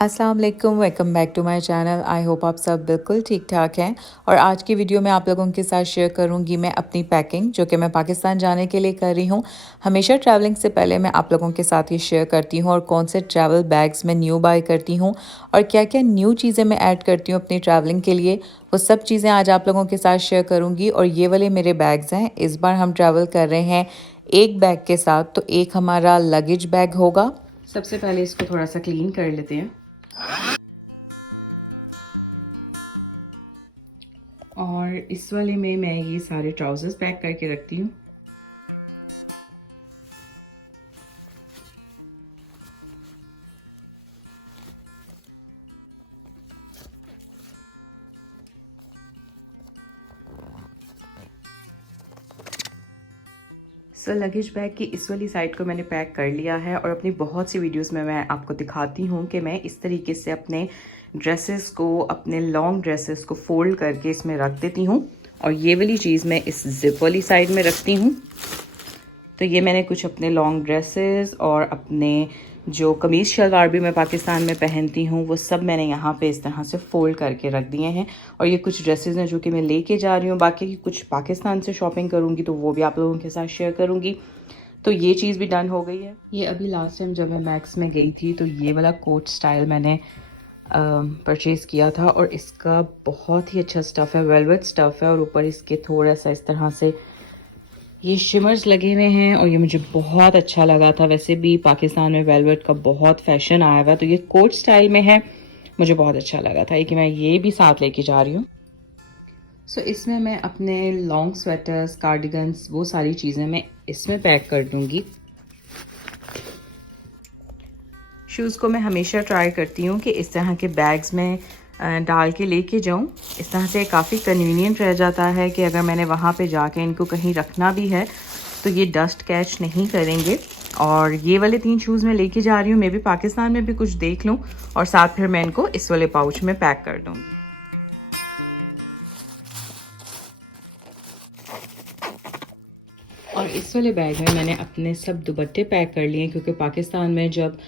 अस्सलाम वालेकुम, welcome back to my channel. I hope आप सब बिल्कुल ठीक ठाक हैं। और आज की वीडियो में आप लोगों के साथ शेयर करूंगी मैं अपनी पैकिंग, जो कि मैं पाकिस्तान जाने के लिए कर रही हूं। हमेशा ट्रैवलिंग से पहले मैं आप लोगों के साथ ही शेयर करती हूं और कौन से ट्रैवल बैग्स मैं न्यू बाय करती हूं और क्या क्या न्यू चीज़ें मैं ऐड करती हूँ अपनी ट्रैवलिंग के लिए, वो सब चीज़ें आज आप लोगों के साथ शेयर करूँगी। और ये वाले मेरे बैग्स हैं। इस बार हम ट्रैवल कर रहे हैं एक बैग के साथ, तो एक हमारा लगेज बैग होगा। सबसे पहले इसको थोड़ा सा क्लीन कर लेते हैं और इस वाले में मैं ये सारे ट्राउजर्स पैक करके रखती हूँ। सो लगेज बैग की इस वाली साइड को मैंने पैक कर लिया है और अपनी बहुत सी वीडियोस में मैं आपको दिखाती हूँ कि मैं इस तरीके से अपने ड्रेसेस को, अपने लॉन्ग ड्रेसेस को फोल्ड करके इसमें रख देती हूँ। और ये वाली चीज़ मैं इस जिप वाली साइड में रखती हूँ। तो ये मैंने कुछ अपने लॉन्ग ड्रेसेस और अपने जो कमीज़ शलवार भी मैं पाकिस्तान में पहनती हूँ वो सब मैंने यहाँ पे इस तरह से फ़ोल्ड करके रख दिए हैं। और ये कुछ ड्रेसेस हैं जो कि मैं लेके जा रही हूँ, बाकी की कुछ पाकिस्तान से शॉपिंग करूँगी तो वो भी आप लोगों के साथ शेयर करूँगी। तो ये चीज़ भी डन हो गई है। ये अभी लास्ट टाइम जब मैं मैक्स में गई थी तो ये वाला कोट स्टाइल मैंने परचेज़ किया था और इसका बहुत ही अच्छा स्टफ़ है, वेलवेट स्टफ़ है और ऊपर इसके थोड़ा सा इस तरह से ये शिमर्स लगे हुए हैं और ये मुझे बहुत अच्छा लगा था। वैसे भी पाकिस्तान में वेलवेट का बहुत फैशन आया हुआ है, तो ये कोट स्टाइल में है, मुझे बहुत अच्छा लगा था कि मैं ये भी साथ लेके जा रही हूँ। सो इसमें मैं अपने लॉन्ग स्वेटर्स, कार्डिगन्स, वो सारी चीज़ें मैं इसमें पैक कर दूँगी। शूज़ को मैं हमेशा ट्राई करती हूँ कि इस तरह के बैग्स में डाल के लेके जाऊँ। इस तरह से काफ़ी कन्वीनियंट रह जाता है कि अगर मैंने वहाँ पे जाके इनको कहीं रखना भी है तो ये डस्ट कैच नहीं करेंगे। और ये वाले 3 शूज़ मैं लेके जा रही हूँ, मैं भी पाकिस्तान में भी कुछ देख लूँ और साथ फिर मैं इनको इस वाले पाउच में पैक कर दूँगी। और इस वाले बैग में मैंने अपने सब दुपट्टे पैक कर लिए क्योंकि पाकिस्तान में जब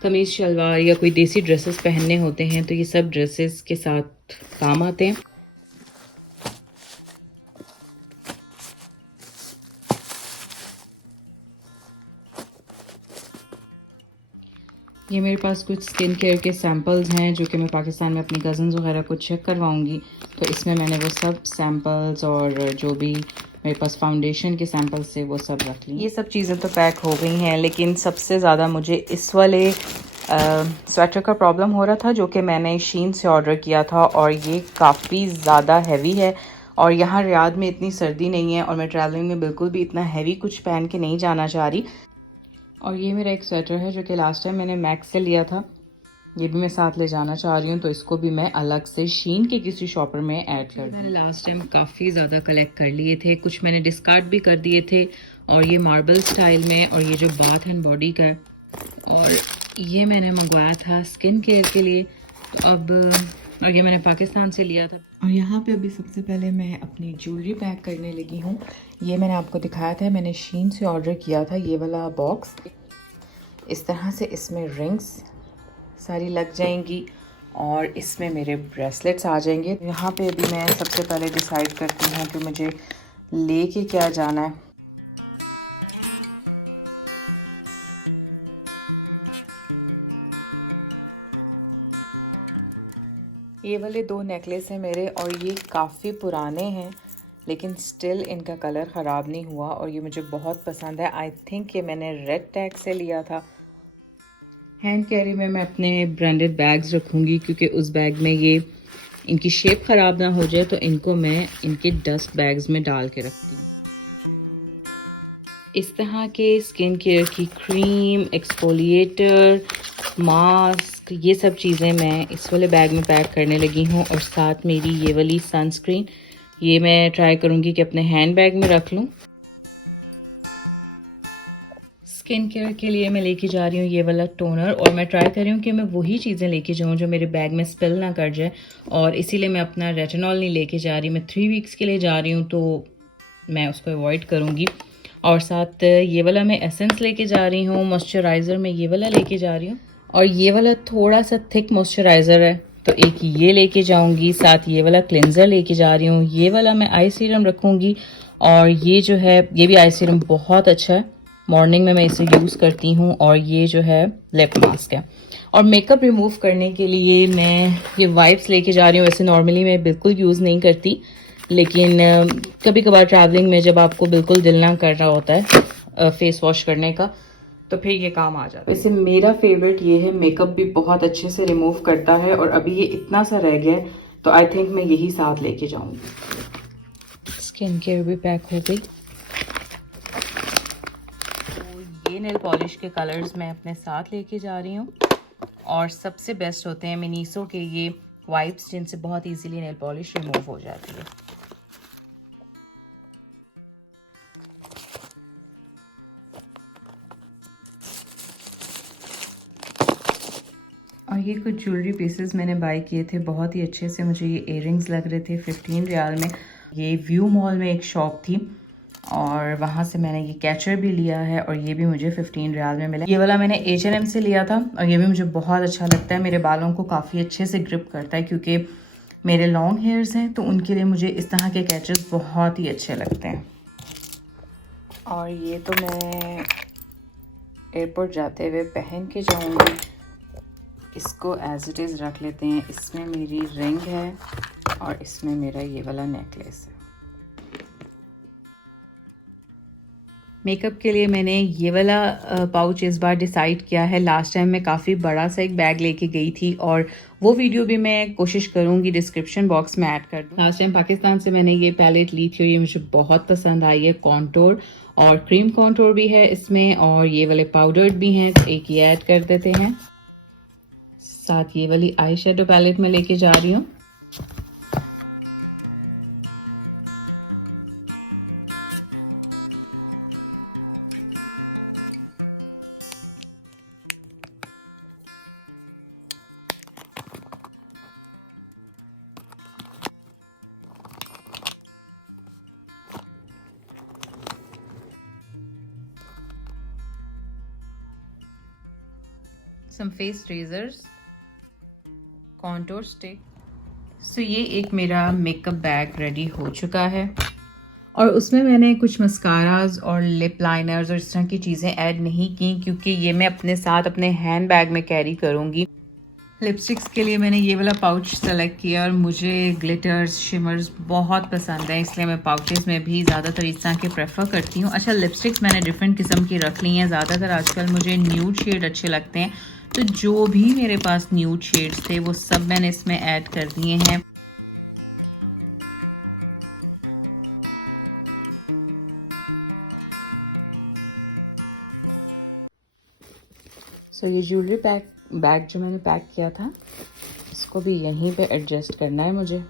कमीज़ शलवार या कोई देसी ड्रेसेस पहनने होते हैं तो ये सब ड्रेसेस के साथ काम आते हैं। ये मेरे पास कुछ स्किन केयर के सैम्पल्स हैं जो कि मैं पाकिस्तान में अपनी कज़न्स वगैरह को चेक करवाऊंगी, तो इसमें मैंने वो सब सैम्पल्स और जो भी मेरे पास फाउंडेशन के सैम्पल्स थे वो सब रख ली। ये सब चीज़ें तो पैक हो गई हैं, लेकिन सबसे ज़्यादा मुझे इस वाले स्वेटर का प्रॉब्लम हो रहा था जो कि मैंने शीन से ऑर्डर किया था और ये काफ़ी ज़्यादा हैवी है। और यहाँ रियाद में इतनी सर्दी नहीं है और मैं ट्रैवलिंग में बिल्कुल भी इतना हैवी कुछ पहन के नहीं जाना चाह रही। और ये मेरा एक स्वेटर है जो कि लास्ट टाइम मैंने मैक्स से लिया था, ये भी मैं साथ ले जाना चाह रही हूँ, तो इसको भी मैं अलग से शीन के किसी शॉपर में ऐड कर दूँ। मैंने लास्ट टाइम काफ़ी ज़्यादा कलेक्ट कर लिए थे, कुछ मैंने डिस्कार्ड भी कर दिए थे। और ये मार्बल स्टाइल में, और ये जो बाथ एंड बॉडी का है, और ये मैंने मंगवाया था स्किन केयर के लिए। तो अब और ये मैंने पाकिस्तान से लिया था। और यहाँ पे अभी सबसे पहले मैं अपनी ज्वेलरी पैक करने लगी हूँ। ये मैंने आपको दिखाया था, मैंने शीन से ऑर्डर किया था ये वाला बॉक्स। इस तरह से इसमें रिंग्स सारी लग जाएंगी और इसमें मेरे ब्रेसलेट्स आ जाएंगे। यहाँ पे अभी मैं सबसे पहले डिसाइड करती हूँ कि मुझे लेके क्या जाना है। ये वाले 2 नेकलेस हैं मेरे और ये काफ़ी पुराने हैं, लेकिन स्टिल इनका कलर ख़राब नहीं हुआ और ये मुझे बहुत पसंद है। आई थिंक ये मैंने रेड टैग से लिया था। हैंड कैरी में मैं अपने ब्रांडेड बैग्स रखूँगी क्योंकि उस बैग में ये इनकी शेप ख़राब ना हो जाए, तो इनको मैं इनके डस्ट बैग्स में डाल के रखती हूँ। इस तरह के स्किन केयर की क्रीम, एक्सफोलिएटर, मास्क, ये सब चीज़ें मैं इस वाले बैग में पैक करने लगी हूँ। और साथ मेरी ये वाली सनस्क्रीन, ये मैं ट्राई करूँगी कि अपने हैंड बैग में रख लूँ। स्किन केयर के लिए मैं लेके जा रही हूँ ये वाला टोनर, और मैं ट्राई कर रही हूँ कि मैं वही चीज़ें लेके जाऊँ जो मेरे बैग में स्पिल ना कर जाए, और इसीलिए मैं अपना रेटिनॉल नहीं लेके जा रही। मैं 3 वीक्स के लिए जा रही हूँ तो मैं उसको अवॉइड करूँगी। और साथ ये वाला मैं एसेंस लेके जा रही हूँ, मॉइस्चराइज़र मैं ये वाला लेके जा रही हूँ। और ये वाला थोड़ा सा थिक मॉइस्चराइज़र है, तो एक ये लेके जाऊंगी, साथ ये वाला क्लिनज़र लेके जा रही हूँ। ये वाला मैं आई सीरम रखूँगी, और ये जो है ये भी आई सीरम बहुत अच्छा है, मॉर्निंग में मैं इसे यूज़ करती हूँ। और ये जो है लिप मास्क है। और मेकअप रिमूव करने के लिए मैं ये वाइप्स लेके जा रही हूँ। वैसे नॉर्मली मैं बिल्कुल यूज़ नहीं करती, लेकिन कभी कभार ट्रैवलिंग में जब आपको बिल्कुल दिल ना कर रहा होता है फेस वॉश करने का, तो फिर ये काम आ जाता है। वैसे मेरा फेवरेट ये है, मेकअप भी बहुत अच्छे से रिमूव करता है। और अभी ये इतना सा रह गया है, तो आई थिंक मैं यही साथ लेके जाऊंगी। स्किन केयर भी पैक हो गई। तो ये नेल पॉलिश के कलर्स मैं अपने साथ लेके जा रही हूँ। और सबसे बेस्ट होते हैं मिनीसो के ये वाइप्स, जिनसे बहुत इजीली नेल पॉलिश रिमूव हो जाती है। और ये कुछ ज्वेलरी पीसेस मैंने बाय किए थे, बहुत ही अच्छे से मुझे ये इयररिंग्स लग रहे थे 15 रियाल में। ये व्यू मॉल में एक शॉप थी, और वहाँ से मैंने ये कैचर भी लिया है, और ये भी मुझे 15 रियाल में मिला। ये वाला मैंने H&M से लिया था, और ये भी मुझे बहुत अच्छा लगता है। मेरे बालों को काफ़ी अच्छे से ग्रिप करता है, क्योंकि मेरे लॉन्ग हेयर्स हैं, तो उनके लिए मुझे इस तरह के कैचर्स बहुत ही अच्छे लगते हैं। और ये तो मैं एयरपोर्ट जाते हुए पहन के जाऊँगी। इसको एज इट इज़ रख लेते हैं। इसमें मेरी रिंग है, और इसमें मेरा ये वाला नेकलेस है। मेकअप के लिए मैंने ये वाला पाउच इस बार डिसाइड किया है। लास्ट टाइम मैं काफ़ी बड़ा सा एक बैग लेके गई थी, और वो वीडियो भी मैं कोशिश करूँगी डिस्क्रिप्शन बॉक्स में ऐड कर दूँ। लास्ट टाइम पाकिस्तान से मैंने ये पैलेट ली थी, और ये मुझे बहुत पसंद आई है। कॉन्टोर और क्रीम कॉन्टोर भी है इसमें, और ये वाले पाउडर्ड भी हैं, तो एक ये ऐड कर देते हैं। साथ ये वाली आई शेडो पैलेट में लेके जा रही हूँ। सम फेस ट्रेजर्स, कॉन्टोर स्टिक। सो ये एक मेरा मेकअप बैग रेडी हो चुका है, और उसमें मैंने कुछ मस्काराज और लिप लाइनर्स और इस तरह की चीज़ें ऐड नहीं की, क्योंकि ये मैं अपने साथ अपने हैंड बैग में कैरी करूँगी। लिपस्टिक्स के लिए मैंने ये वाला पाउच सेलेक्ट किया, और मुझे ग्लिटर्स शिमर्स बहुत पसंद है, इसलिए मैं पाउचेस में भी ज़्यादातर इस तरह के प्रेफर करती हूँ। अच्छा, लिपस्टिक्स मैंने डिफरेंट किस्म की रख ली हैं। ज़्यादातर आजकल मुझे न्यूड शेड अच्छे लगते हैं, तो जो भी मेरे पास न्यूड शेड्स थे वो सब मैंने इसमें ऐड कर दिए हैं। सो ये ज्वेलरी बैग जो मैंने पैक किया था, इसको भी यहीं पे एडजस्ट करना है मुझे।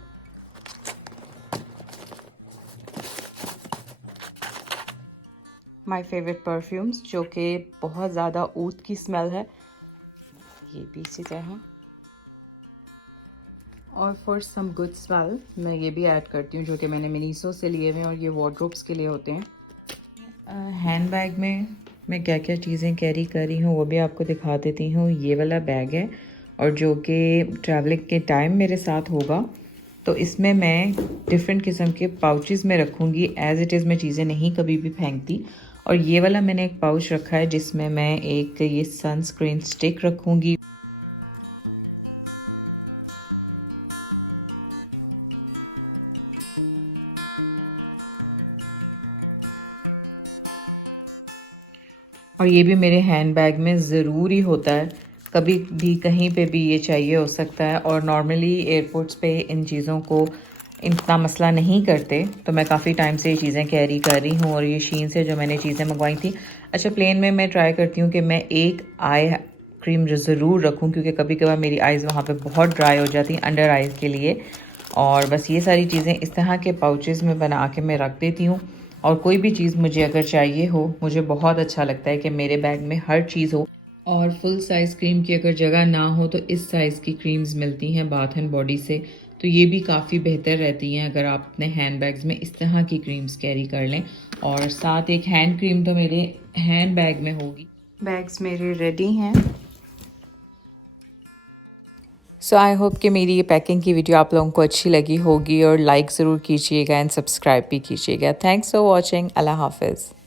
माय फेवरेट परफ्यूम्स, जो कि बहुत ज़्यादा ऊद की स्मेल है, ये भी इसी तरह। और फॉर सम गुड स्मेल मैं ये भी ऐड करती हूँ, जो कि मैंने मिनीसो से लिए हुए हैं, और ये वार्डरोब्स के लिए होते हैं। हैंड बैग में मैं क्या क्या चीज़ें कैरी कर रही हूँ वो भी आपको दिखा देती हूँ। ये वाला बैग है, और जो कि ट्रैवलिंग के टाइम मेरे साथ होगा, तो इसमें मैं डिफरेंट किस्म के पाउचेस में रखूँगी। एज़ इट इज़ मैं चीज़ें नहीं कभी भी फेंकती। और ये वाला मैंने एक पाउच रखा है, जिसमें मैं एक ये सनस्क्रीन स्टिक रखूँगी। और ये भी मेरे हैंड बैग में ज़रूरी होता है, कभी भी कहीं पे भी ये चाहिए हो सकता है। और नॉर्मली एयरपोर्ट्स पे इन चीज़ों को इतना मसला नहीं करते, तो मैं काफ़ी टाइम से ये चीज़ें कैरी कर रही हूँ। और ये शीन से जो मैंने चीज़ें मंगवाई थी। अच्छा, प्लेन में मैं ट्राई करती हूँ कि मैं एक आई क्रीम ज़रूर रखूँ, क्योंकि कभी कभार मेरी आइज़ वहाँ पे बहुत ड्राई हो जाती हैं अंडर आइज़ के लिए। और बस ये सारी चीज़ें इस तरह के पाउचेज़ में बना के मैं रख देती हूँ। और कोई भी चीज़ मुझे अगर चाहिए हो, मुझे बहुत अच्छा लगता है कि मेरे बैग में हर चीज़ हो। और फुल साइज़ क्रीम की अगर जगह ना हो, तो इस साइज़ की क्रीम्स मिलती हैं बाथ एंड बॉडी से, तो ये भी काफ़ी बेहतर रहती हैं अगर आप अपने हैंड बैग्स में इस तरह की क्रीम्स कैरी कर लें। और साथ एक हैंड क्रीम तो मेरे हैंड बैग में होगी। बैग्स मेरे रेडी हैं। सो आई होप कि मेरी ये पैकिंग की वीडियो आप लोगों को अच्छी लगी होगी और लाइक ज़रूर कीजिएगा एंड सब्सक्राइब भी कीजिएगा। Thanks for watching. अल्लाह हाफिज़।